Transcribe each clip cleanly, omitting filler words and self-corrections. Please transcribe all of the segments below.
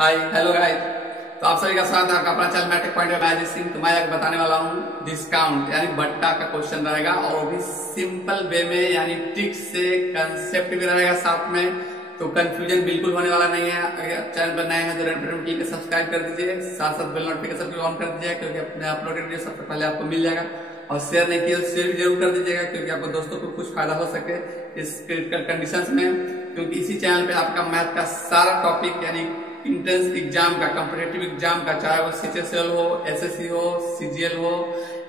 Hi hello guys. तो आप सभी का स्वागत है आपका अपना चैनल मैट्रिक पॉइंट में। मैं सिंह तो मैं आपको बताने वाला हूँ डिस्काउंट यानी बट्टा का क्वेश्चन रहेगा और वो भी सिंपल वे में यानी ट्रिक से कंसेप्ट भी रहेगा साथ में। तो कंफ्यूजन बिल्कुल होने वाला नहीं है। अगर चैनल पर नए हैं तो रेड बटन क्लिक कर सब्सक्राइब कर दीजिए, साथ साथ बेल नोटिफिकेशन भी ऑन कर दीजिए क्योंकि अपने अपलोडेड वीडियो सबसे पहले आपको मिल जाएगा। और शेयर नहीं किया तो शेयर भी जरूर कर दीजिएगा क्योंकि आपको दोस्तों को कुछ फायदा हो सके इस क्रिटिकल कंडीशंस में। क्योंकि इसी चैनल पे आपका मैथ का सारा टॉपिक यानी इंट्रेंस एग्जाम का, कॉम्पिटिटिव एग्जाम का, चाहे वो सीएचएसएल हो, एसएससी हो, सीजीएल हो,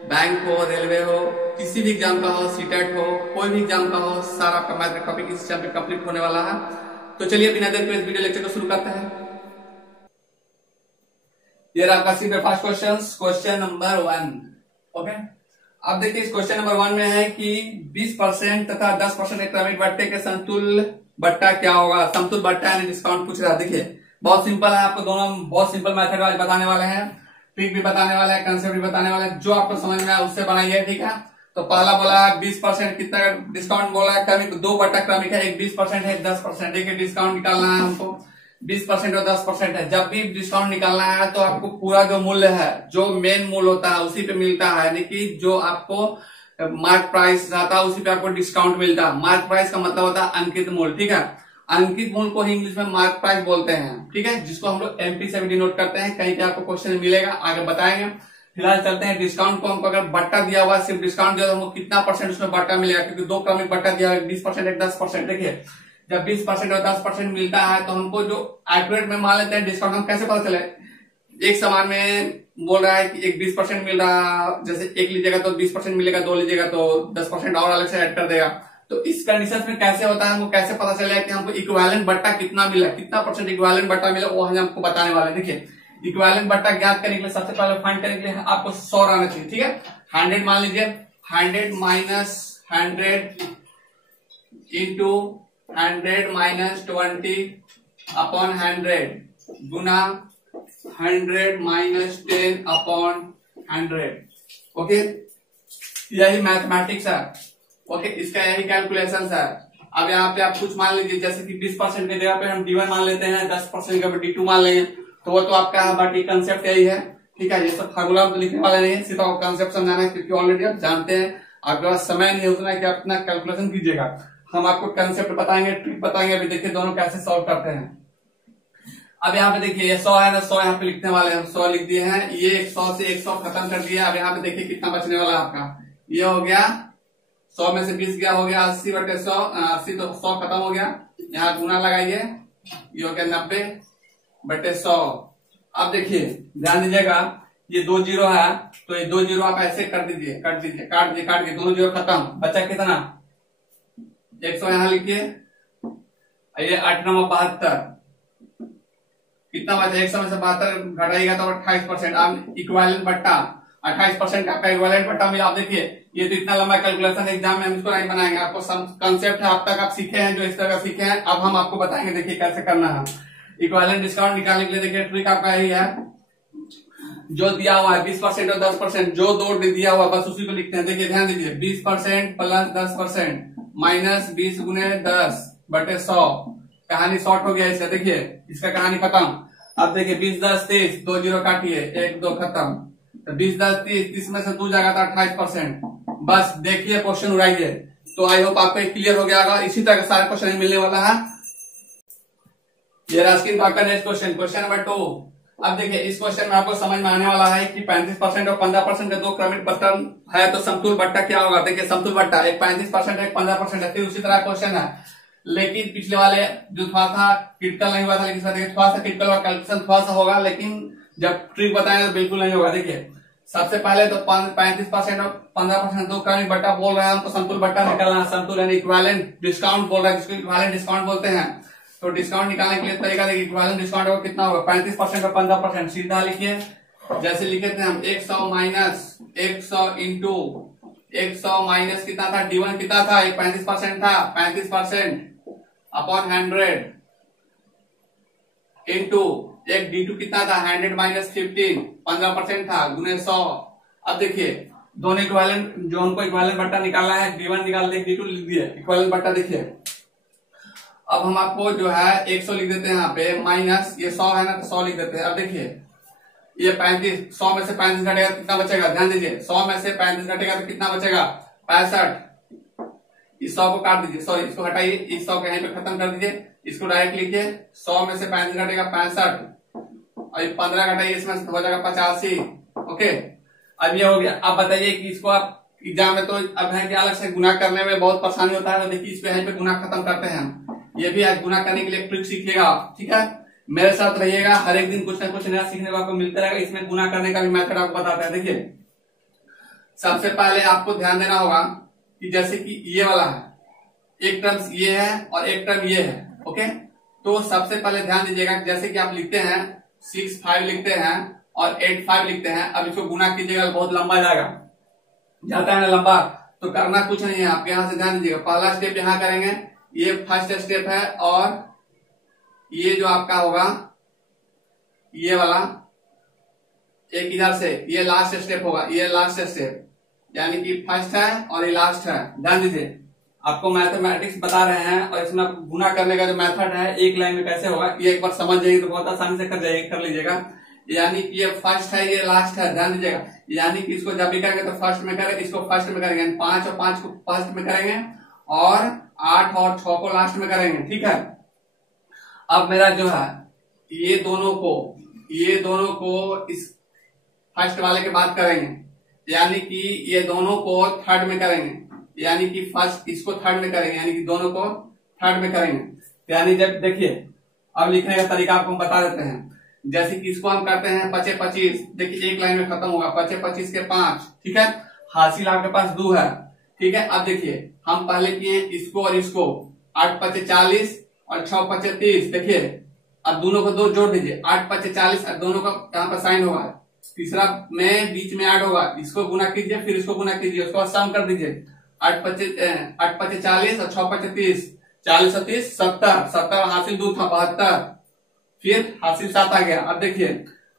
बैंक हो, रेलवे हो, किसी भी एग्जाम का हो, सीटेट हो, कोई भी एग्जाम का हो, सारा आपका मैथ का टॉपिक इस चैनल पे कंप्लीट होने वाला है। तो चलिए बिना देर के इस वीडियो लेक्चर को शुरू करते हैं। ये रहा आपका simple fast question number 1। Okay, अब देखिए इस क्वेश्चन नंबर 1 में है कि 20% तथा 10% क्रमिक बट्टे के समतुल्य बट्टा क्या होगा। समतुल्य बट्टा यानी डिस्काउंट पूछ रहा है। देखिए बहुत सिंपल है, आपको दोनों बहुत सिंपल मेथड आज बताने वाले हैं, ट्रिक भी बताने वाले हैं, कंसेप्ट भी बताने वाले हैं। जो आपको समझ में आए उससे बनाइए, ठीक है। तो पहला बोला है 20% कितना डिस्काउंट बोला है, क्रमिक 2 बट्टा क्रमिक है, एक 20% है, एक 10%। देखिए डिस्काउंट निकालना है हमको, 20% और 10% है। जब भी डिस्काउंट निकालना है तो आपको पूरा जो मूल्य है, जो मेन मूल्य होता है उसी पे मिलता है, यानी कि जो आपको मार्क प्राइस रहता है उसी पे आपको डिस्काउंट मिलता है। मार्क प्राइस का मतलब होता है अंकित मूल्य, ठीक है। अंकित मूल्य को इंग्लिश में मार्क प्राइस बोलते हैं, ठीक है, जिसको हम लोग एमपी से भी डिनोट करते हैं। कहीं पे आपको क्वेश्चन मिलेगा, आगे बताएंगे। फिलहाल चलते हैं डिस्काउंट को। हमको अगर बट्टा दिया हुआ है, सिर्फ डिस्काउंट दिया, हमको कितना परसेंट उसमें बट्टा मिलेगा, क्योंकि 2 क्रमिक बट्टा दिया है, 20% एक 10%। देखिए जब 20% और 10% मिलता है तो हमको जो एक्यूरेट में मान लेते हैं डिस्काउंट, हम कैसे पता चले। एक सामान में बोल रहा है कि एक 20% मिल रहा, जैसे एक लीजिएगा तो 20% मिलेगा, 2 लीजिएगा तो 10% और अलग से ऐड कर देगा। तो इस कंडीशन में कैसे होता है, हमको कैसे पता चलेगा कि हमको इक्विवेलेंट बट्टा कितना मिला, कितना परसेंट इक्विवेलेंट बट्टा मिला, वो हमको बताने वाले हैं। देखिए इक्विवेलेंट बट्टा ज्ञात करने के लिए सबसे पहले फाइंड करने के लिए आपको 100 रहना चाहिए, ठीक है। 100 मान लीजिए, 100 माइनस 100 इंटू 100 माइनस 20 अपॉन 100 गुना 100 माइनस 10 अपॉन 100। ओके, यही मैथमेटिक्स है। ओके, इसका यही कैलकुलेशन है। अब यहाँ पे आप कुछ मान लीजिए, जैसे कि 20% की जगह पे हम D1 मान लेते हैं, 10% का D2 मान लेंगे, तो वो तो आपका है, बाकी कंसेप्ट यही है, ठीक है। ये सब फार्मूला तो लिखने वाले नहीं है, सीधा कंसेप्ट समझाना है, क्योंकि ऑलरेडी आप जानते हैं। आपके पास समय नहीं होता है कि आप अपना कैलकुलेशन कीजिएगा। हम आपको कंसेप्ट बताएंगे, ट्रिक बताएंगे। अभी देखिए दोनों कैसे सॉल्व करते हैं। अब यहाँ पे देखिए ये 100 है ना, 100 यहाँ पे लिखने वाले हैं, 100 लिख दिए हैं। ये 100 से 100 खत्म कर दिया। अब यहाँ पे देखिए कितना बचने वाला है आपका, ये हो गया 100 में से 20 गया, हो गया 80/100, 80 तो 100 खत्म हो गया। यहाँ गुना लगाइए, ये हो गया 90/100। अब देखिए ध्यान दीजिएगा, ये 2 जीरो है तो ये 2 जीरो आप ऐसे कर दीजिए, काट के दोनों जीरो खत्म। बचा कितना, 100 यहाँ लिखिए। ये 8 9 72, कितना बचा, 100 में से 72 घटाइएगा तो 28%। अब इक्विवेलेंट बट्टा 28% का इक्विवेलेंट बट्टा मिला। आप देखिए ये तो इतना लंबा कैलकुलेशन एग्जाम में हम इसको नहीं बनाएंगे, आपको कंसेप्ट है, अब तक आप सीखे हैं, जो इस तरह सीखे हैं अब हम आपको बताएंगे। देखिए कैसे करना है इक्विवेलेंट डिस्काउंट निकालने के लिए। देखिए ट्रिक आपका यही है, जो दिया हुआ है 20% और 10%, जो दो दिया हुआ बस उसी को लिखते हैं। देखिए ध्यान दीजिए, 20% प्लस 10% माइनस 20 गुने 10/100। कहानी शॉर्ट हो गया इसका, देखिए इसका कहानी खत्म। अब देखिए 20 10 30, 2 जीरो काटिए, 1 2 खत्म। तो 20 10 30, 30 में से 2 जाएगा तो 28%। बस देखिए क्वेश्चन उड़ाइए। तो आई होप आपको क्लियर हो गया होगा। इसी तरह का सारा क्वेश्चन मिलने वाला है। ये रास्किन का आपका नेक्स्ट क्वेश्चन नंबर 2। अब देखिए इस क्वेश्चन में आपको समझ में आने वाला है कि 35% और 15% का 2 क्रमिक बट्टा है तो समतुल्य बट्टा क्या होगा। देखिए समतुल्य बट्टा एक 35% है, एक 15% है। फिर उसी तरह क्वेश्चन है, लेकिन पिछले वाले जो थोड़ा सा क्रिटिकल नहीं हुआ था, लेकिन देखिए थोड़ा सा क्रिटिकल और कैलकुलेशन थोड़ा सा होगा, लेकिन जब ट्रिक बताएंगे तो बिल्कुल नहीं होगा। देखिए सबसे पहले तो 35% और 15% 2 क्रमिक बट्टा बोल रहा है, हमको समतुल्य बट्टा निकालना है। समतुल्य यानी इक्विवेलेंट डिस्काउंट बोल रहा है, जिसको इक्विवेलेंट डिस्काउंट बोलते हैं। तो डिस्काउंट निकालने के लिए तरीका देखिए, इक्विवेलेंट डिस्काउंट होगा कितना होगा, 35% और 15%। सीधा लिखिए, जैसे लिखे थे हम 100 माइनस 100 इंटू 100 माइनस कितना था, D1 कितना था, 35% था, 35% अपॉन 100 इंटू एक D2 कितना था, 100 माइनस 15 15% था, गुने 100। अब देखिए दोनों इक्विवेलेंट, जो हमको इक्विवेलेंट बट्टा निकालना है, D1 निकाल दे, D2 लिख दिए, इक्विवेलेंट बट्टा देखिए। अब हम आपको जो है 100 लिख देते हैं यहाँ पे, माइनस ये 100 है ना, तो 100 लिख देते हैं। अब देखिए ये 35, 100 में से 35 घटेगा तो कितना बचेगा, ध्यान दीजिए, 100 में से 35 घटेगा तो कितना बचेगा, 65। इस 100 को काट दीजिए, सॉरी इसको हटाइए, इस 100 को यहीं पे खत्म कर दीजिए, इसको डायरेक्ट लिखिए, 100 में से 35 घटेगा 65, और 15 घटाइए इसमें से हो जाएगा 85। ओके, अब ये हो गया। अब बताइए कि इसको आप एग्जाम में तो अब है कि अलग से गुना करने में बहुत परेशानी होता है, तो देखिए इस पे यहीं पे गुना खत्म करते हैं हम। ये भी आज गुना करने के लिए ट्रिक सीखिएगा आप, ठीक है, मेरे साथ रहिएगा, हर एक दिन कुछ ना कुछ नया सीखने को आपको मिलता रहेगा। इसमें गुना करने का भी मेथड आपको बताते हैं। देखिए सबसे पहले आपको ध्यान देना होगा कि जैसे कि ये वाला है, एक टर्म ये है और एक टर्म ये है। ओके, तो सबसे पहले ध्यान दीजिएगा, जैसे कि आप लिखते हैं 6 5 लिखते हैं और 8 5 लिखते हैं। अब इसको गुना कीजिएगा तो बहुत लंबा जाता है ना लंबा, तो करना कुछ नहीं है, आप यहाँ से ध्यान दीजिएगा। पहला स्टेप यहाँ करेंगे, ये फर्स्ट स्टेप है, और ये जो आपका होगा ये वाला एक इधर से ये लास्ट स्टेप होगा, ये लास्ट स्टेप, यानी कि फर्स्ट है और ये लास्ट है। ध्यान दीजिए, आपको मैथमेटिक्स बता रहे हैं और इसमें गुना करने का जो मेथड है एक लाइन में कैसे होगा, ये एक बार समझ जाइए तो बहुत आसानी से कर लीजिएगा। यानी कि ये फर्स्ट है, ये लास्ट है, ध्यान दीजिएगा। यानी कि इसको जब भी करेंगे तो फर्स्ट में करेंगे, इसको फर्स्ट में करेंगे, 5 और 5 को फर्स्ट में करेंगे और 8 और 6 को लास्ट में करेंगे, ठीक है। अब मेरा जो है ये दोनों को इस फर्स्ट वाले के बाद करेंगे, यानी कि ये दोनों को थर्ड में करेंगे, यानी कि फर्स्ट इसको थर्ड में करेंगे, यानी कि दोनों को थर्ड में करेंगे। यानी जब देखिए अब लिखने का तरीका आपको हम बता देते हैं। जैसे कि इसको हम करते हैं 5 25, देखिए एक लाइन में खत्म होगा, 5 25 के 5, ठीक है, हासिल आपके पास 2 है, ठीक है। अब देखिए हम पहले किए इसको और इसको, 8 5 40 और 6 5 30, देखिए अब दोनों को 2 जोड़ दीजिए, 8 5 40 और दोनों का यहाँ पर साइन होगा, तीसरा में बीच में ऐड होगा, इसको गुना कीजिए फिर इसको गुना कीजिए, उसको सम कर दीजिए, 8 5 40 और 6 5 30, 40 और 30 70, 70 हासिल 2 था 72, फिर हासिल 7 आ गया। अब देखिए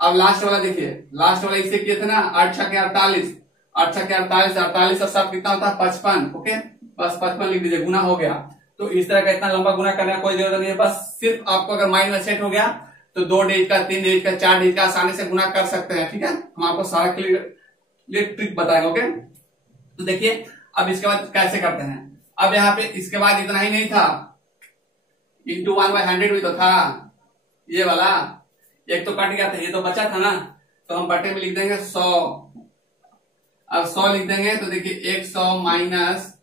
अब लास्ट वाला देखिए, लास्ट वाला इसे किए थे ना, 8 6 48, 8 6 48, 48 और 7 कितना होता है 55। ओके, बस 55 लिख दीजिए, गुना हो गया। तो इस तरह का इतना लंबा गुना करने का कोई जरूरत नहीं है, बस सिर्फ आपको अगर माइंड में सेट हो गया तो 2 डिजिट का 3 डिजिट का 4 डिजिट का आसानी से गुना कर सकते हैं, ठीक है। हम आपको सारा क्लियर ट्रिक बताएंगे। ओके, तो देखिए अब इसके बाद कैसे करते हैं। अब यहाँ पे इसके बाद इतना ही नहीं था, इंटू 1/100 भी तो था, ये वाला एक तो कट गया था, ये तो बचा था ना, तो हम बटे में लिख देंगे 100। अब 100 लिख देंगे तो देखिए 100 माइनस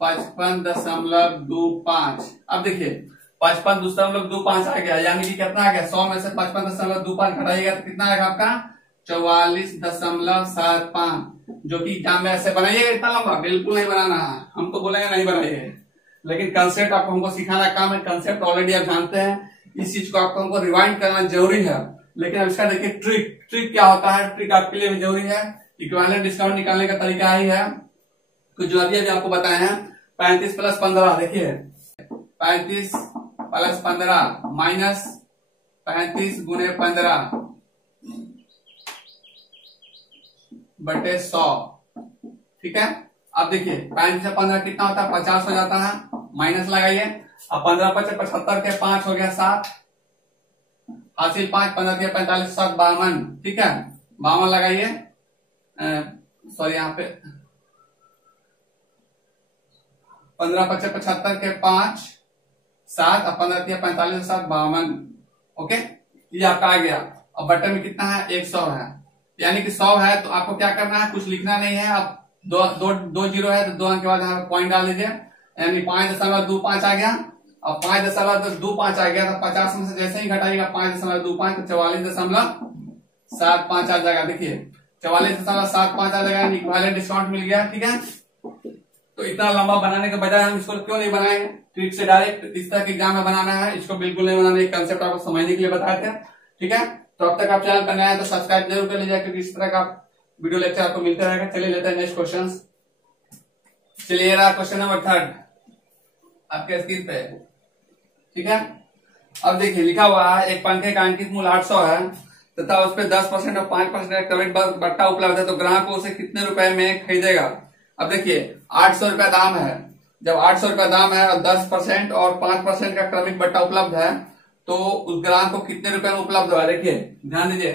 55.25। अब देखिए 55.25 आ गया, यानी कि कितना आ गया, 100 में से 55.25 घटाइएगा तो कितना आएगा आपका 44.75, जो कि एग्जाम में ऐसे बनाइएगा इतना लंबा बिल्कुल नहीं बनाना है, हम तो बोलेंगे नहीं बनाइए, लेकिन कंसेप्ट आपको हमको सिखाना काम है। कंसेप्ट ऑलरेडी आप जानते हैं, इस चीज को आपको हमको रिवाइंड करना जरूरी है। लेकिन अब इसका देखिए ट्रिक क्या होता है, ट्रिक आपके लिए भी जरूरी है। इक्विवेलेंट डिस्काउंट निकालने का तरीका ही है, तो जो अभी आपको बताए हैं 35 + 15, देखिए 35 + 15 माइनस 35 × 15 बटे 100, ठीक है। अब देखिए 35 से 15 कितना होता है 50 हो जाता है, माइनस लगाइए। अब 15 × 5 = 75 के 5 हो गया 7, हासिल 5, 15 के 45 7 52, ठीक है, 52 लगाइए, सॉरी यहाँ पे 15 × 5 = 75 के 5 7 और 15 के 45 7 52। ओके, ये आपका आ गया। अब बटन में कितना है 100 है, यानी कि 100 है तो आपको क्या करना है, कुछ लिखना नहीं है। अब दो जीरो है तो 2 अंक के बाद यहाँ पॉइंट डाल दीजिए, यानी 5.25 आ गया। अब 5.25 आ गया तो 50 में से जैसे ही घटाइएगा 5.25 तो 44.75 आ जाएगा। देखिए 44.75 आ जाएगा, इक्विवेलेंट डिस्काउंट मिल गया, ठीक है। तो इतना लंबा बनाने के बजाय हम इसको क्यों नहीं बनाएंगे, ट्रिक से डायरेक्ट इस तरह के एग्जाम में बनाना है, इसको बिल्कुल नहीं बनाना है। कंसेप्ट आपको समझने के लिए बताए थे, ठीक है। तो अब तक आप चैनल पर नए हैं तो सब्सक्राइब जरूर कर लीजिए, क्योंकि इस तरह का वीडियो लेक्चर आपको मिलते रहेगा। चलिए लेते हैं नेक्स्ट क्वेश्चन। चलिए रहा क्वेश्चन नंबर 3 आपके स्क्रीन पे, ठीक है। अब देखिए लिखा हुआ है एक पंखे का अंकित मूल्य 800 है तथा उस पर 10% और 5% कमेंट बट्टा उपलब्ध है, तो ग्राहक को उसे कितने रुपए में खरीदेगा। अब देखिए 800 रुपया दाम है जब 800 का दाम है और 10% और 5% का क्रमिक बट्टा उपलब्ध है तो उस ग्राहक को कितने रुपए में उपलब्ध होगा। देखिए ध्यान दीजिए,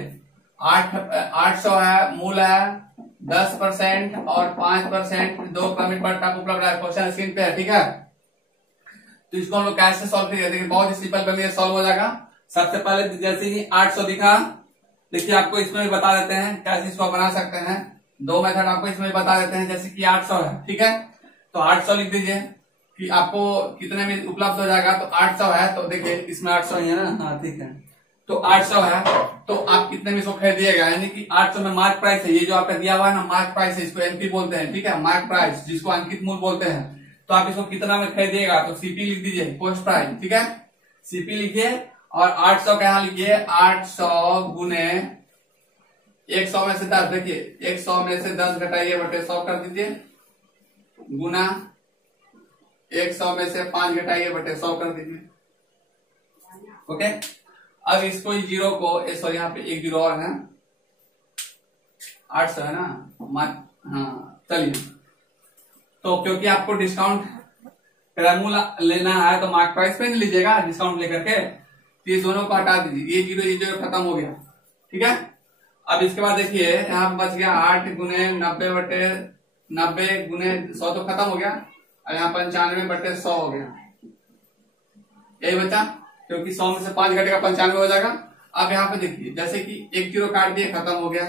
800 है मूल है, 10% और 5% दो क्रमिक बट्टा उपलब्ध है। क्वेश्चन स्क्रीन पे है, ठीक है। तो इसको हम लोग कैसे सॉल्व करेंगे, देखिए बहुत ही सिंपल वे में सॉल्व हो जाएगा। सबसे पहले जैसे ही 800 दिखा, देखिए आपको इसमें बता देते हैं कैसे इसको बना सकते हैं। दो मेथड आपको इसमें बता देते हैं। जैसे कि 800 है, ठीक है, तो 800 लिख दीजिए कि आपको कितने में उपलब्ध हो जाएगा। तो 800 है तो देखिए इसमें 800 ही है ना, हाँ ठीक है। तो 800 है तो आप कितने में इसको खरीदिएगा, यानी कि 800 में मार्क प्राइस है, ये जो आपका दिया हुआ है ना मार्क प्राइस है, इसको एमपी बोलते हैं, ठीक है, मार्क प्राइस जिसको अंकित मूल्य बोलते हैं। तो आप इसको कितना में खरीदिएगा, तो सीपी लिख दीजिए, पोस्ट प्राइस, ठीक है, सीपी लिखिए और 800 का यहां लिखिए 800 गुने 100 में से 10, देखिए 100 में से 10 घटाइए बटे 100 कर दीजिए, गुना 100 में से 5 घटाइए बटे 100 कर दीजिए। ओके, अब इसको जीरो को सॉरी यहाँ पे एक जीरो और है, 800 है ना, हाँ चलिए। तो क्योंकि आपको डिस्काउंट क्रयमूल्य लेना है तो मार्क प्राइस पे नहीं लीजिएगा डिस्काउंट लेकर के, तो ये दोनों को हटा दीजिए, ये जीरो खत्म हो गया, ठीक है। अब इसके बाद देखिए यहाँ पे बच गया 8 गुने 90 बटे 90 गुने 100 तो खत्म हो गया, और यहाँ 95 बटे 100 हो गया, यही बचा, क्योंकि 100 में से 5 घटेगा 95 हो जाएगा। अब यहाँ पे देखिए जैसे कि एक जीरो काट दिए, खत्म हो गया।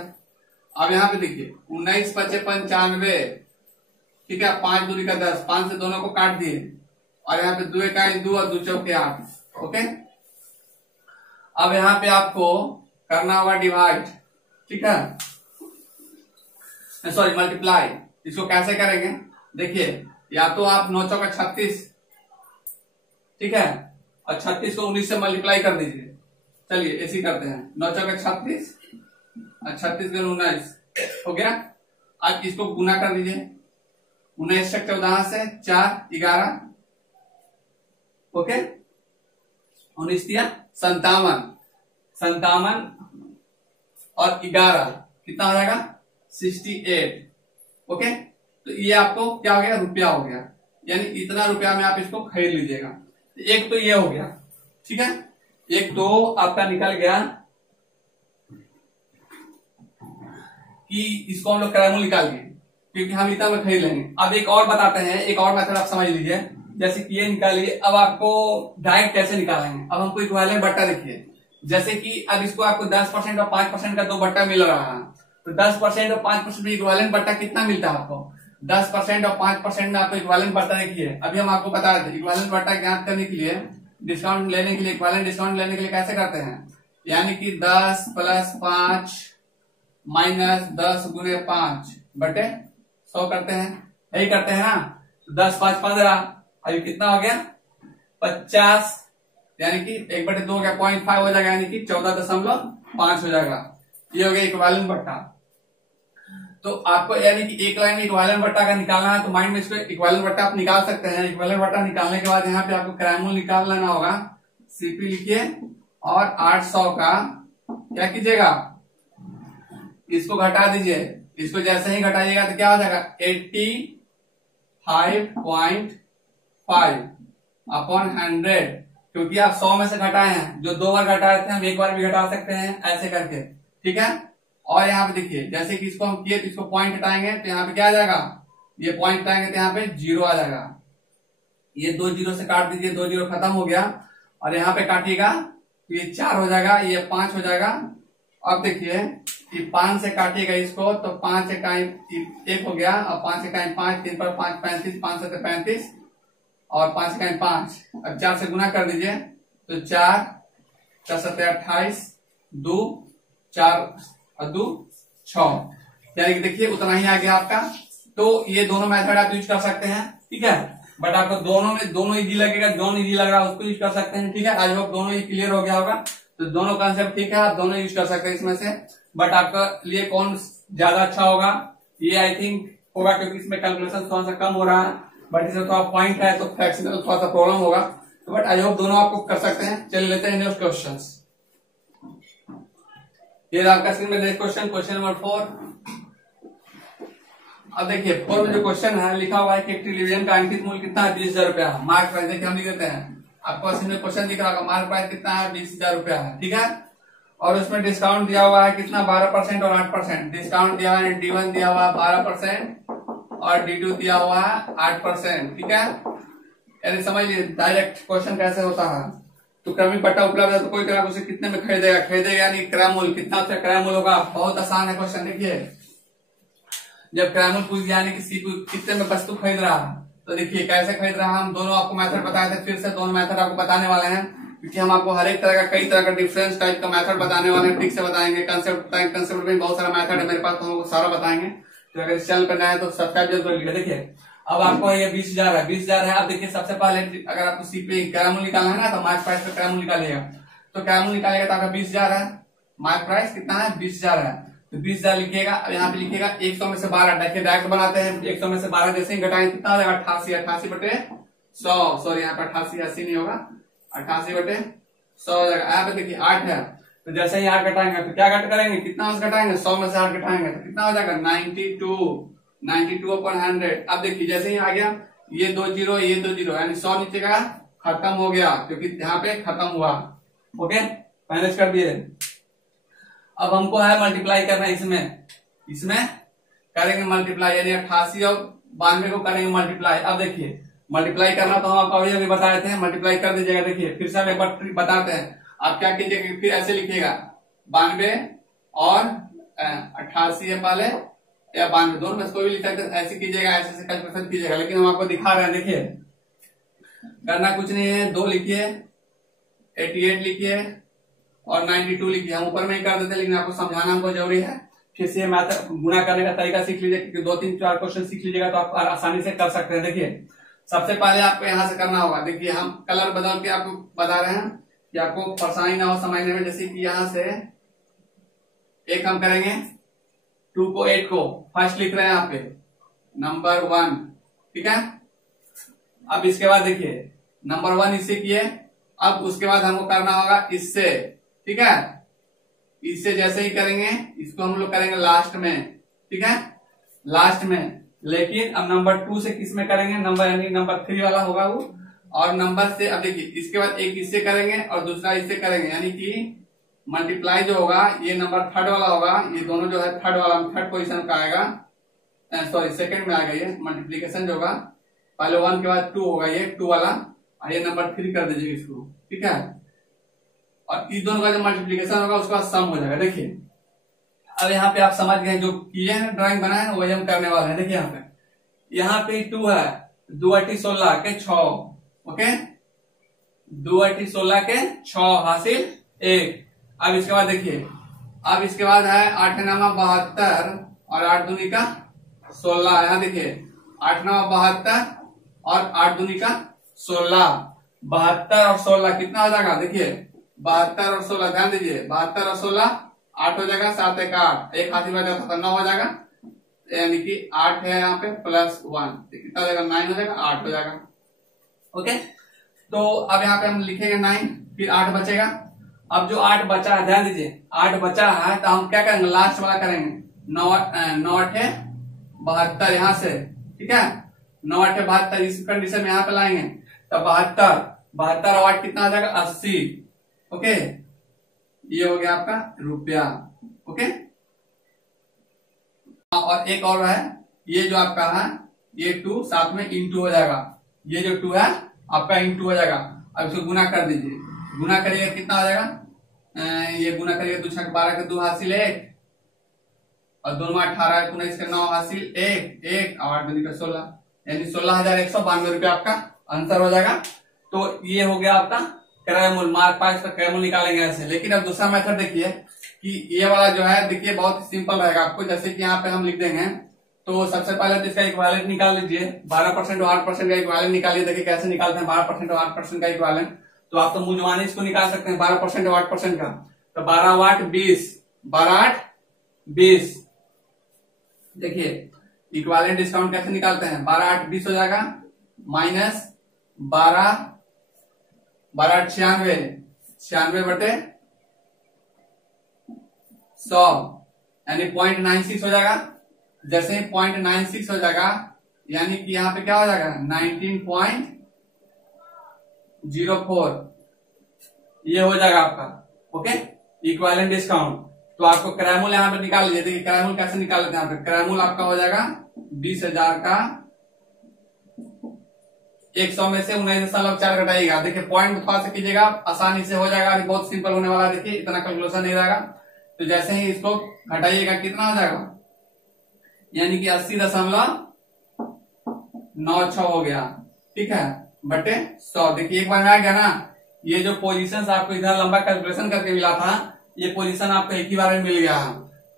अब यहाँ पे देखिए 19 पचे 95, ठीक है, 5 दूरी का 10, 5 से दोनों को काट दिए, और यहाँ पे 2 इकाई 2 और 2 चौके 8। ओके, अब यहाँ पे आपको करना होगा डिवाइड, ठीक है, सॉरी मल्टीप्लाई। इसको कैसे करेंगे, देखिए या तो आप 9 चौका 36, ठीक है, और 36 को 19 से मल्टीप्लाई कर दीजिए। चलिए ऐसे करते हैं, 9 चौका 36 और 36 गुना 19 हो गया। अब इसको गुना कर दीजिए, 19 से 14 से 4 11, ओके, 19 दिया 57, 57 और 11 कितना हो जाएगा 68। ओके, तो ये आपको क्या हो गया, रुपया हो गया, यानी इतना रुपया में आप इसको खरीद लीजिएगा। एक तो ये हो गया, ठीक है, एक तो आपका निकल गया कि इसको हम लोग क्रयमूल्य निकाल लिए, क्योंकि हम इतना में खरीद लेंगे। अब एक और बताते हैं, एक और मेथड आप समझ लीजिए। जैसे कि ये निकालिए, अब आपको डायरेक्ट कैसे निकालेंगे, अब हमको इक्विवेलेंट बट्टा देखिए। जैसे कि अब इसको आपको 10% और 5% का दो बट्टा मिल रहा है, तो 10% और 5% में इक्विवेलेंट बट्टा कितना मिलता है आपको, 10% और 5% में आपको इक्विवेलेंट बट्टा देखिए। अभी हम आपको बता रहे थे इक्विवेलेंट बट्टा ज्ञात करने के लिए, डिस्काउंट लेने के लिए, इक्विवेलेंट डिस्काउंट लेने के लिए कैसे करते हैं, यानी कि 10 प्लस 5 माइनस 10 गुने 5 बटे 100 करते हैं, यही करते हैं ना। 10 5 15, अभी कितना हो गया 50, यानी कि 1/2 हो गया, 0.5 हो जाएगा, यानी कि 14.5 हो जाएगा। ये हो गया इक्विवेलेंट बट्टा। तो आपको यानी कि एक लाइन में इक्विवेलेंट बट्टा का निकालना है, तो माइंड में इसको इक्विवेलेंट बट्टा आप निकाल सकते हैं। इक्विवेलेंट बट्टा निकालने के बाद यहाँ पे आपको क्रयमूल्य निकाल लेना होगा, सीपी लिखिए और 800 का क्या कीजिएगा, इसको घटा दीजिए। इसको जैसे ही घटाइएगा तो क्या हो जाएगा 85.5 अपॉन 100, क्योंकि आप 100 में से घटाए हैं, जो 2 बार घटाए थे हम 1 बार भी घटा सकते हैं, ऐसे करके, ठीक है। और यहाँ पे देखिए जैसे कि इसको हम किए तो इसको पॉइंट हटाएंगे तो यहाँ पे क्या आ जाएगा, ये पॉइंट हटाएंगे तो यहाँ पे 0 आ जाएगा। ये 2 जीरो से काट दीजिए, 2 जीरो खत्म हो गया, और यहाँ पे काटिएगा तो ये 4 हो जाएगा, ये 5 हो जाएगा। अब देखिए कि 5 से काटिएगा इसको तो 5 इकाई 1 हो गया, और 5 इकाई 5, 3 पर 5 35, 5 से 35 और 5 इकाई 5। अब 4 से गुना कर दीजिए तो 4 4 7 28, 2 4 और 2 6, यानी कि देखिए उतना ही आ गया आपका। तो ये दोनों मेथड आप यूज कर सकते हैं, ठीक है, बट आपको दोनों में दोनों इजी लगेगा, दोनों इजी लग रहा है उसको यूज कर सकते हैं, ठीक है। आज होप दोनों ही क्लियर हो गया होगा, तो दोनों कॉन्सेप्ट ठीक है, आप दोनों यूज कर सकते हैं इसमें से। बट आपका लिए कौन ज्यादा अच्छा होगा, ये आई थिंक होगा, क्योंकि इसमें कैलकुलेशन थोड़ा सा कम हो रहा है, बट इसमें थोड़ा पॉइंट है तो फ्लेक्सिबल थोड़ा सा प्रॉब्लम होगा। तो बट आई होप दोनों आपको कर सकते हैं। चलिए लेते हैं नेक्स्ट क्वेश्चन। ये आपका स्क्रीन में नेक्स्ट क्वेश्चन, क्वेश्चन नंबर 4। अब देखिए 4 में जो क्वेश्चन है लिखा हुआ है कि एक टेलीविजन का अंकित मूल्य कितना है, 20,000 रुपया। मार्क प्राइस देखिए हम लिख देते हैं, आपको इसमें क्वेश्चन दिख रहा होगा, मार्क प्राइस कितना है, 20,000 रुपया है, ठीक है। और उसमें डिस्काउंट दिया हुआ है कितना, 12% और 8%। डिस्काउंट दिया हुआ है, D1 दिया हुआ है 12% और D2 दिया हुआ है 8%, ठीक है। यानी समझ लीजिए डायरेक्ट क्वेश्चन कैसे होता है। तो क्रमिक बट्टा उपलब्ध है तो कोई ग्राहक उसे कितने में खरीदेगा यानी क्रय मूल्य कितना से क्रय मूल्य होगा। बहुत आसान है क्वेश्चन। देखिए जब क्रय मूल्य पूछ दिया किसी को कितने में वस्तु खरीद रहा है, तो देखिए कैसे खरीद रहा है। हम दोनों आपको मेथड बताए थे, फिर से दोनों मेथड आपको बताने वाले हैं, क्योंकि हम आपको हर एक तरह का कई तरह का डिफरेंस टाइप का मेथड बताने वाले हैं। ठीक से बताएंगे, कंसेप्ट में बहुत सारा मेथड है मेरे पास, तो हमको सारा बताएंगे। तो अगर इस चैनल पर नया है तो सब्सक्राइब जरूर कर लीजिए। देखिए अब आपको ये 20,000 है, 20,000 है। अब देखिए सबसे पहले अगर आपको सी पे क्रय मूल्य निकालना है ना, तो मार्क प्राइस पे क्रय मूल्य निकालिएगा। तो क्रय मूल्य निकालेगा तो आपका 20,000 है, मार्क प्राइस कितना है, 20,000 है। तो 20,000 लिखिएगा। अब यहाँ पे लिखिएगा 100 में से 12, देखिए डायरेक्ट बनाते हैं। 100 में से 12 जैसे ही घटाएंगे कितना हो जाएगा, 88 सॉरी यहाँ पे 88 80 नहीं होगा, 88/100 हो जाएगा। यहाँ पे देखिए 8 है, तो जैसे ही 8 घटाएंगे तो क्या घट करेंगे, कितना घटाएंगे, 100 में से 8 घटाएंगे तो कितना हो जाएगा, 92/100। अब देखिए जैसे ही आ गया ये 2 जीरो ये 2 जीरो, यानी 100 नीचे का खत्म हो गया, क्योंकि यहाँ पे खत्म हुआ। ओके मैनेज कर दिए। अब हमको है मल्टीप्लाई करना, इसमें करेंगे मल्टीप्लाई, यानी 88 और 92 को करेंगे मल्टीप्लाई। अब देखिए मल्टीप्लाई करना तो हम आपको अभी बताए थे, मल्टीप्लाई कर दीजिएगा। देखिए फिर से हम एक बार बताते हैं, आप क्या कीजिएगा, फिर ऐसे लिखिएगा 92 और 88 है पहले या 92, दोनों में कोई भी लिख सकते, ऐसे कीजिएगा, ऐसे कैलकुलेशन कीजिएगा। लेकिन हम आपको दिखा रहे हैं, देखिए करना कुछ नहीं है, 2 लिखिए, 88 लिखिए और 92 लिखिए। हम ऊपर में ही कर देते, लेकिन आपको समझाना हमको जरूरी है। फिर से मैथड गुणा करने का तरीका सीख लीजिए, क्योंकि 2 3 4 क्वेश्चन सीख लीजिएगा तो आप आसानी से कर सकते हैं। देखिए सबसे पहले आपको यहाँ से करना होगा। देखिए हम कलर बदल के आपको बता रहे हैं कि आपको परेशानी ना हो समझने में। जैसे कि यहाँ से एक हम करेंगे 2 को 8 को फर्स्ट लिख रहे हैं यहाँ पे नंबर 1, ठीक है। अब इसके बाद देखिए नंबर 1 इससे किए, अब उसके बाद हमको करना होगा इससे, ठीक है। इससे जैसे ही करेंगे इसको हम लोग करेंगे लास्ट में, ठीक है, लास्ट में। लेकिन अब नंबर 2 से किस में करेंगे, नंबर यानी नंबर 3 वाला होगा वो। और नंबर से अब देखिए इसके बाद एक इससे करेंगे और दूसरा इससे करेंगे, यानी कि मल्टीप्लाई जो होगा ये नंबर 3rd वाला होगा। ये दोनों जो है 3rd वाला 3rd पोजीशन का आएगा, सॉरी 2nd में आएगा। ये मल्टीप्लीकेशन जो होगा पहले 1 के बाद 2 होगा, ये 2 वाला, और ये नंबर 3 कर दीजिएगा इसको, ठीक है। और इस दोनों का जो मल्टीप्लीकेशन होगा उसका सम हो जाएगा। देखिए अब यहाँ पे आप समझ गए, जो किए हैं ड्राइंग बनाए हैं वही हम करने वाले हैं। देखिए यहाँ पे 2 है, 2 8 16 के 6, ओके, 2 8 16 के 6 हासिल 1। अब इसके बाद देखिए, अब इसके बाद है 8 9 72 और 8 दूनी का 16। यहाँ देखिए 8 9 72 और 8 दूनी का 16, 72 और 16 कितना हो जाएगा, देखिए 72 और 16, ध्यान दीजिए 72 और 16 8 हो जाएगा, 7 1 8, एक हासिल बचा था 9 हो जाएगा, यानी कि 8 है यहाँ पे प्लस 1 कितना हो जाएगा, 9 हो जाएगा, 8 हो जाएगा। ओके तो अब यहाँ पे हम लिखेंगे 9, फिर 8 बचेगा। अब जो 8 बचा है, ध्यान दीजिए 8 बचा है तो हम क्या करेंगे, लास्ट वाला करेंगे 9 8 72 यहाँ से, ठीक है, 9 8 72 इस कंडीशन में यहाँ पे लाएंगे तो 72 और 8 कितना हो जाएगा, 80। ओके ये हो गया आपका रुपया। ओके और एक और है, ये जो आपका है ये 2 साथ में इंटू हो जाएगा, ये जो 2 है आपका इंटू हो जाएगा। अब इसको गुना कर दीजिए, गुना करिएगा कितना हो जाएगा, ये गुना करिएगा 2 6 12 के 2 हासिल 1 और 2 18 19 के 9 हासिल 1 1 और 8 दूनी का 16, यानी 16,192 रुपया आपका आंसर हो जाएगा। तो ये हो गया आपका क्रय मूल्य, मार्क प्राइस का क्रय मूल्य निकालेंगे ऐसे। लेकिन अब दूसरा मेथड देखिए कि ये वाला जो है देखिए बहुत सिंपल रहेगा आपको। जैसे कि यहाँ पे हम लिख देंगे, तो सबसे पहले तो इसका इक्विवेलेंट निकाल लीजिए, 12% और 8% का इक्विवेलेंट निकालिए। देखिए कैसे निकालते हैं 12% और 8% का इक्विवेलेंट, तो आप तो मुंजवानी इसको निकाल सकते हैं 12% और 8% का। तो 12 8 20, 12 8 20। देखिए इक्विवेलेंट डिस्काउंट कैसे निकालते हैं, 12 8 20 हो जाएगा, माइनस 12 8 96, 96/100 यानी 0.96 हो जाएगा। जैसे ही 0.96 हो जाएगा, यानी कि यहाँ पे क्या हो जाएगा 19.04, ये हो जाएगा आपका। Okay, equivalent discount. तो आपको क्रयमूल्य यहाँ पे निकाल लीजिए। देखिए क्रयमूल्य कैसे निकाल लेते हैं यहाँ पे। क्रयमूल्य आपका हो जाएगा 20,000 का 100 में से 19.4 घटाइएगा। देखिए पॉइंट थोड़ा सा कीजिएगा, आसानी से हो जाएगा। अभी बहुत सिंपल होने वाला है, देखिए इतना कैलकुलेशन नहीं रहेगा। तो जैसे ही इसको घटाइएगा कितना हो जाएगा, यानी कि 80.96 हो गया। ठीक है, बटे 100। देखिए एक बार में आ गया ना। ये जो पोजीशन आपको इधर लंबा कैलकुलेशन करके मिला था, ये पोजीशन आपको एक ही बार में मिल गया।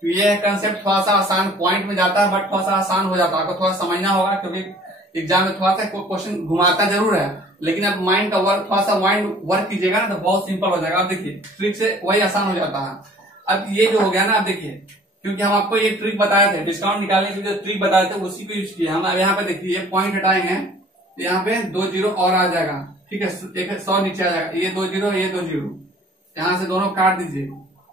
तो ये कंसेप्ट थोड़ा सा आसान पॉइंट में जाता है, बट थोड़ा सा आसान हो जाता है। आपको थोड़ा समझना होगा, क्योंकि एग्जाम में थोड़ा सा क्वेश्चन घुमाता जरूर है, लेकिन अब माइंड का वर्क, थोड़ा सा माइंड वर्क कीजिएगा ना, तो बहुत सिंपल हो जाएगा। अब देखिए ट्रिक से वही आसान हो जाता है। अब ये जो हो गया ना, अब देखिए, क्योंकि हम आपको ये ट्रिक बताए थे, डिस्काउंट निकालने की जो ट्रिक बताए थे उसी को यूज किया हम। अब यहाँ पे देखिए ये पॉइंट हटाएंगे, यहाँ पे 2 जीरो और आ जाएगा। ठीक है, 100 नीचे आ जाएगा। ये 2 जीरो, ये 2 जीरो, यहाँ से दोनों काट दीजिए।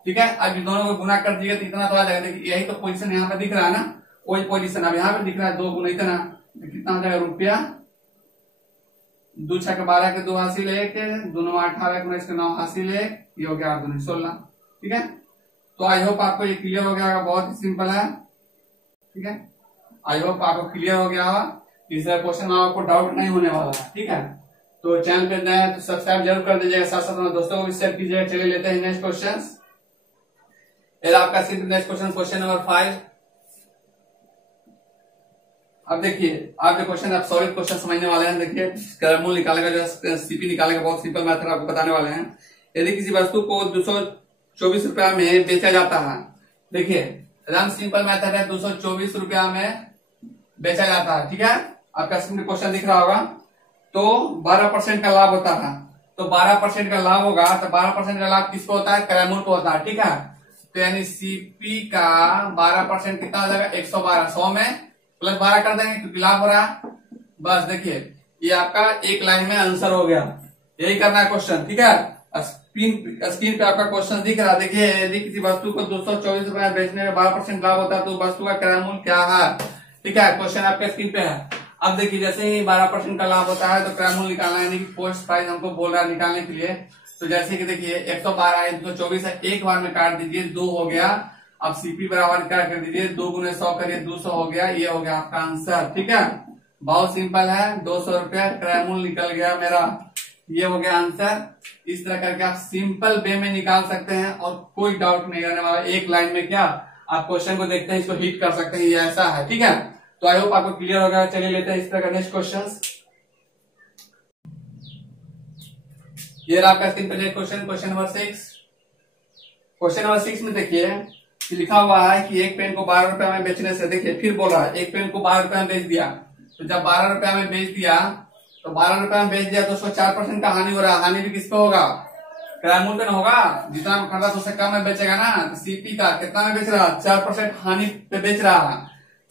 ठीक है, अब दोनों को गुना कर दीजिए तो इतना तो आ जाएगा। देखिए यही तो पोजीशन यहाँ पे दिख रहा है ना, वही पोजीशन अब यहाँ पे दिख रहा है। 2 गुना इतना, तो कितना हो जाएगा रुपया 2 छक 12 के 2 हासिल 1, 2 9 18 19 के 9 हासिल 1, ये हो गया 8 दूनी 16। ठीक है, तो आई होप आपको ये क्लियर हो गया होगा। बहुत ही सिंपल है। ठीक है, आई होप आपको क्लियर हो गया होगा। तीसरा क्वेश्चन में आपको डाउट नहीं होने वाला है। ठीक है, तो चैनल पे नए तो सब्सक्राइब जरूर कर दीजिएगा, साथ साथ अपने दोस्तों को भी शेयर कीजिएगा। चलिए लेते हैं नेक्स्ट क्वेश्चन। आपका सिर्फ नेक्स्ट क्वेश्चन, क्वेश्चन नंबर 5। अब देखिए आप जो क्वेश्चन, आप सॉलिड क्वेश्चन समझने वाले हैं। देखिए क्रयमूल्य निकालेगा, जो सीपी निकालेगा, बहुत सिंपल मेथड आपको बताने वाले हैं। यदि किसी वस्तु को 224 रुपया में बेचा जाता है, देखिए एकदम सिंपल मेथड है, 224 रुपया में बेचा जाता है। ठीक है, आपका स्क्रीन क्वेश्चन दिख रहा होगा। तो 12% का लाभ होता है। तो 12% का लाभ होगा, तो 12% का लाभ किसको होता है, क्रयमूल्य को होता है। ठीक है, तो यानी सीपी का 12% कितना हो जाएगा 112। 100 में प्लस 12 कर देंगे क्योंकि लाभ हो रहा है। बस देखिए ये आपका एक लाइन में आंसर हो गया। यही करना है क्वेश्चन। ठीक है, स्क्रीन पे आपका क्वेश्चन दिख रहा है। देखिए यदि किसी वस्तु को 224 रुपया बेचने में 12% लाभ होता है, तो वस्तु का क्रयमूल्य क्या है। ठीक है, क्वेश्चन आपके स्क्रीन पे है। अब देखिए जैसे ही 12% का लाभ होता है, तो क्रयमूल्य निकालना है, यानी कि पोस्ट प्राइस हमको बोल रहा है निकालने के लिए। तो जैसे कि देखिए 112 है, 224 है, एक बार में काट दीजिए, 2 हो गया। अब सीपी बराबर क्या कर दीजिए, 2 गुने 100 करिए, 200 हो गया। ये हो गया आपका आंसर। ठीक है, बहुत सिंपल है। 200 रुपया क्रयमूल्य निकल गया मेरा, ये हो गया आंसर। इस तरह करके आप सिंपल वे में निकाल सकते हैं और कोई डाउट नहीं रहने वाला। एक लाइन में क्या आप क्वेश्चन को देखते हैं, इसको हिट कर सकते हैं, ये ऐसा है। ठीक है, तो आई होप आपको क्लियर होगा। चलिए लेते हैं इस तरह का नेक्स्ट क्वेश्चन। ये आपका स्क्रीन पे question, question number 6। Question number 6 में देखिए लिखा हुआ है कि एक पेन को 12 रुपया में बेचने से, देखिए फिर बोल रहा है एक पेन को 12 रुपया में बेच दिया। तो जब 12 रुपया में बेच दिया, तो 12 रुपया में बेच दिया, तो उसको 4% का हानि हो रहा है। हानि भी किसको होगा, क्रयमूल्य पे ना होगा। जितना खरीदा तो उससे कम में बेचेगा ना। तो सीपी का कितना में बेच रहा है, 4% हानि पे बेच रहा है।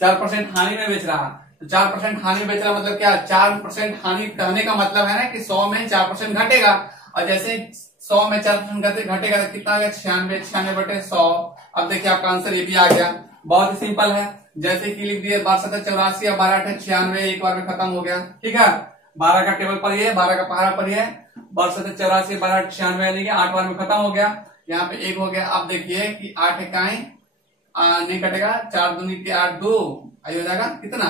4% हानि में बेच रहा है। तो 4% हानि में बेच रहा मतलब क्या, 4% हानि कहने का मतलब है ना कि 100 में 4% घटेगा। और जैसे 100 में 4% घटेगा तो कितना आ गया 96, 96 बटे 100। अब देखिए आपका आंसर ये भी आ गया। बहुत ही सिंपल है। जैसे कि लिख दिए 12/7 84 और 12/8 96, एक बार में खत्म हो गया। ठीक है, 12 का टेबल पर ये, 12 का पहाड़ा पर ये, 12/7 84 12/8 यानी कि 8 बार में खत्म हो गया। यहाँ पे 1 हो गया। अब देखिए कि 8 इकाई नहीं कटेगा, 4 दूनी के 8, 2 आई हो जाएगा कितना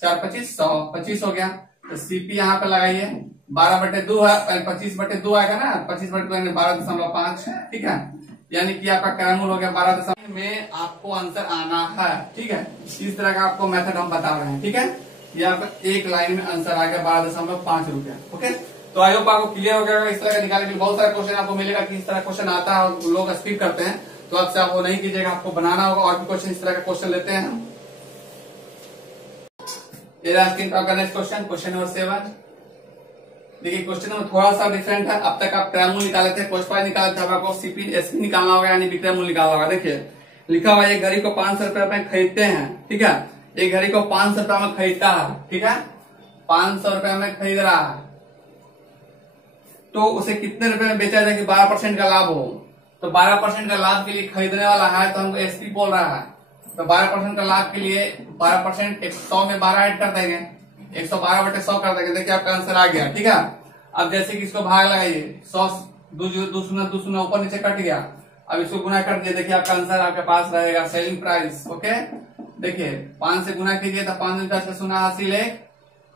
4 25 100, 25 हो गया। तो सीपी यहाँ पे लगाइए, 12/2 है, 25/2 आएगा ना, 25/2 12.5। ठीक है, यानी कि आपका क्रयमूल्य हो गया 12 में आपको आंसर आना है। ठीक है, इस तरह का आपको मेथड हम बता रहे हैं। ठीक है, ये आपका एक लाइन में आंसर आ गया 12.5 रुपया। ओके, तो आई होप आपको क्लियर हो गया। इस तरह का निकालने के लिए बहुत सारा क्वेश्चन आपको मिलेगा कि इस तरह क्वेश्चन आता है और लोग स्किप करते हैं, तो आपसे आप वो नहीं कीजिएगा, आपको बनाना होगा। और भी क्वेश्चन इस तरह का क्वेश्चन लेते हैं। Next question, question number 7। देखिए क्वेश्चन में थोड़ा सा डिफरेंट है। अब तक आप क्रयमूल्य निकाले थे, पोस्ट प्राइस निकाले थे, अब आपको सीपी एसपी निकालना होगा, यानी विक्रय मूल्य निकालना होगा। देखिए लिखा हुआ एक घड़ी को 500 रुपया में खरीदते हैं। ठीक है, एक घड़ी को 500 रुपया में खरीदता है। ठीक है, 500 रुपया में खरीद रहा है, तो उसे कितने रुपए में बेचा जाए कि 12% का लाभ हो। तो 12% का लाभ के लिए खरीदने वाला है, तो हमको एसपी बोल रहा है। तो 12% का लाभ के लिए 12% 100 में 12 ऐड कर देंगे, 112/100 कर देंगे। देखिए आपका आंसर आ गया। ठीक है, अब जैसे कि इसको भाग लगाइए, 100 दूसरा ऊपर नीचे कट गया, अब इसको गुना कर दिए, देखिए आपका आंसर आपके पास रहेगा सेलिंग प्राइस। ओके, देखिए 5 से गुना कीजिए तो 5 10 शून्य हासिल 1।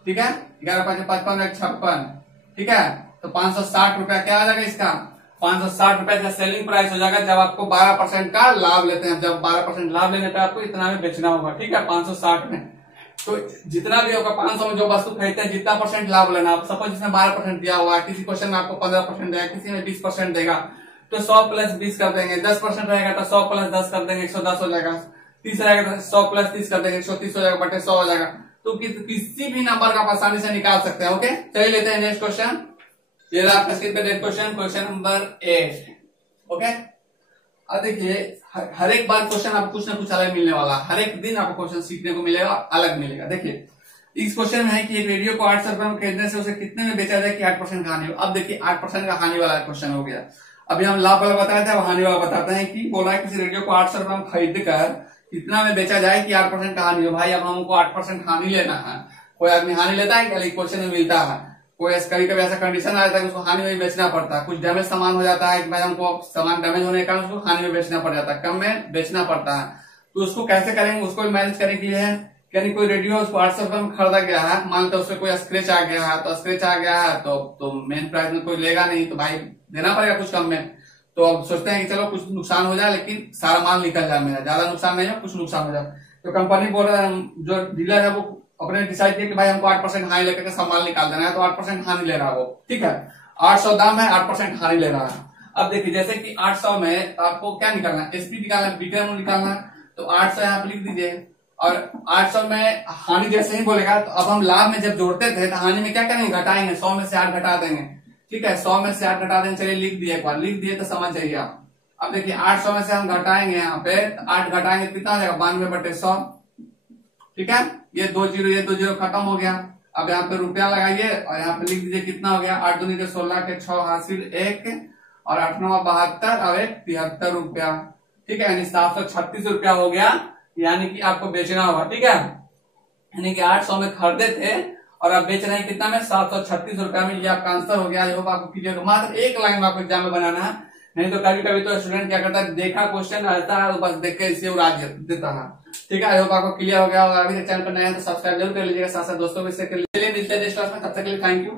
ठीक है, 11 5 55 1 56। ठीक है, तो 560 रुपया क्या आ जाएगा इसका, 560 रुपया का सेलिंग प्राइस हो जाएगा जब आपको 12% का लाभ लेते हैं। जब 12% लाभ लेने पे आपको इतना में बेचना होगा। ठीक है, 560 में तो जितना भी होगा 500 में जो वस्तु खरीदते हैं जितना परसेंट लाभ लेना। आप सपोज इसमें 12% दिया हुआ है, किसी क्वेश्चन में आपको 15% देगा, किसी में 20% देगा, तो 100 प्लस 20 कर देंगे। 10% रहेगा तो 100 प्लस 10 कर देंगे, 110 हो जाएगा। 30 रहेगा तो 100 प्लस 30 कर देंगे, 130 हो जाएगा, बटे 100 हो जाएगा। तो किसी भी नंबर का आप आसानी से निकाल सकते हैं। ओके, चलिए लेते हैं नेक्स्ट क्वेश्चन। ये रहा आपका स्क्रीन पे next question, question number 8। Okay, अब देखिए हर एक बार क्वेश्चन आपको कुछ ना कुछ अलग मिलने वाला, हर एक दिन आपको क्वेश्चन सीखने को मिलेगा, अलग मिलेगा। देखिए इस क्वेश्चन में है कि एक रेडियो को 800 रुपए में खरीदने से उसे कितने में बेचा जाए कि 8% का हानि हो। अब देखिए 8% का हानि वाला क्वेश्चन हो गया। अभी हम लाभ वाला बताए थे, अब हानि वाला बताते हैं कि बोला है किसी रेडियो को 800 रुपए में खरीद कर कितना में बेचा जाए कि 8% का हानि हो। भाई अब हमको 8% हानि लेना है। कोई आदमी हानि लेता है क्या, क्वेश्चन में मिलता है। कोई कभी कभी ऐसा कंडीशन आ जाता है कि उसको हानि में बेचना पड़ता है। कुछ डैमेज सामान हो जाता है कि भाई हमको सामान डैमेज होने के कारण उसको हानि में बेचना पड़ जाता है, कम में बेचना पड़ता है। तो उसको कैसे करेंगे, उसको भी मैनेज करने के लिए है। यानी कोई रेडियो उसको 800 रुपए में खरीदा गया है, मान लो उसमें कोई स्क्रैच आ गया है, तो स्क्रैच आ गया है तो मेन प्राइस में कोई लेगा नहीं, तो भाई देना पड़ेगा कुछ कम में। तो अब सोचते हैं कि चलो कुछ नुकसान हो जाए लेकिन सारा माल निकल जाए, मेरा ज्यादा नुकसान नहीं है, कुछ नुकसान हो जाए। तो कंपनी बोल रहा है, जो डीलर है वो अपने डिसाइड किया कि भाई हमको 8% हानि लेकर के सब माल निकाल देना है, तो 8% हानि ले रहा है वो। ठीक है, 800 दाम है, 8% हानि ले रहा है। अब देखिए जैसे कि 800 में आपको क्या निकालना है, एसपी निकालना है, बीटा निकालना है, तो 800 यहाँ पे लिख दीजिए। और 800 में हानि जैसे ही बोलेगा, तो अब हम लाभ में जब जोड़ते थे तो हानि में क्या करेंगे, घटाएंगे, 100 में से 8 घटा देंगे। ठीक है, 100 में से 8 घटा देंगे। चलिए लिख दिए, एक बार लिख दिए तो समझ जाइए आप। अब देखिए 800 में से हम घटाएंगे, यहाँ पे 8 घटाएंगे कितना हो जाएगा, 92/100। ठीक है, ये 2 जीरो खत्म हो गया। अब यहाँ पे रुपया लगाइए और यहाँ पे लिख दीजिए कितना हो गया, 8 दूनी 16 के 6 हासिल 1 और 8 9 72 और 1 73 रुपया। ठीक है, यानी 736 रुपया हो गया, यानी कि आपको बेचना होगा। ठीक है, यानी कि 800 में खरीदे थे और आप बेच रहे हैं कितना में, 736 रुपया में। ये आपका आंसर हो गया। आई होप आपको क्लियर हो। मात्र एक लाइन में आपको एग्जाम में बनाना है, नहीं तो कभी कभी तो स्टूडेंट क्या करता है, देखा क्वेश्चन आता है तो बस देख के इसे उड़ा देता है। ठीक है, आई होप आपको क्लियर हो गया होगा। अभी चैनल पर नया है तो सब्सक्राइब जरूर कर लीजिएगा, साथ साथ दोस्तों को इससे कर लीजिए। मिलते हैं नेक्स्ट क्लास में, तब तक के लिए थैंक यू।